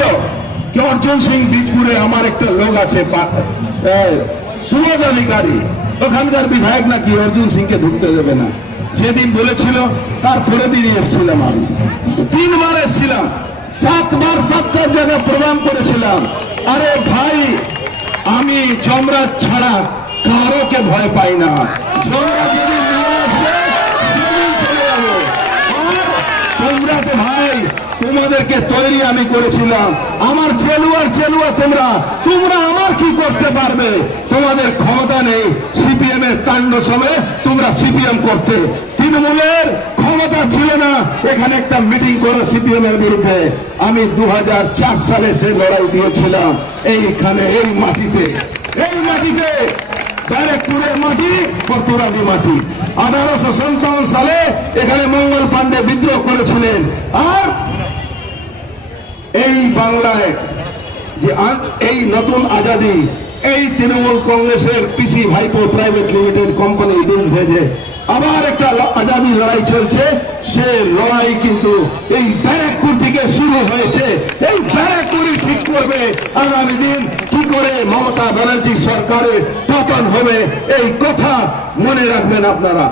বলেছিল কি অর্জুন সিং বীজপুরে আমার একটা লোক আছে সুবোধ অধিকারী, ওখানকার বিধায়ক নাকি অর্জুন সিংকে ঢুকতে দেবে না। যেদিন বলেছিল তারপরে দিনই এসেছিলাম, আমি 3 বার এসেছিলাম, 7 বার 7টা জায়গায় প্রোগ্রাম করেছিলাম। আরে ভাই, আমি যমরাজ ছাড়া কারোকে ভয় পাই না। যমরাজ যেদিন নিয়ে আসবে সেদিন চলে যাবো। আর তোমরা তো ভাই, তোমাদেরকে তৈরি আমি করেছিলাম, আমার চেলুয়া তোমরা আমার কি করতে পারবে? তোমাদের ক্ষমতা নেই। সিপিএম এর কাণ্ড সময়ে তোমরা সিপিএম করতে, তৃণমূলের ক্ষমতা ছিল না এখানে একটা মিটিং করে সিপিএম এর বিরুদ্ধে। আমি 2004 সালে সে লড়াই দিয়েছিলাম এইখানে, এই মাটিতে ব্যারাকপুরের মাটি, পর্তুরালি মাটি। 1857 সালে এখানে মঙ্গল পাণ্ডে বিদ্রোহ করেছিলেন। আর এই বাংলায় যে এই নতুন আজাদি, এই তৃণমূল কংগ্রেসের পিসি ভাইপো প্রাইভেট লিমিটেড কোম্পানির বিরুদ্ধে যে আবার একটা আজাদি লড়াই চলছে, সে লড়াই কিন্তু এই ব্যারাকপুর থেকে শুরু হয়েছে। এই ব্যারাকপুরই ঠিক করবে আগামী দিন কি করে মমতা ব্যানার্জি সরকারের পতন হবে। এই কথা মনে রাখবেন আপনারা।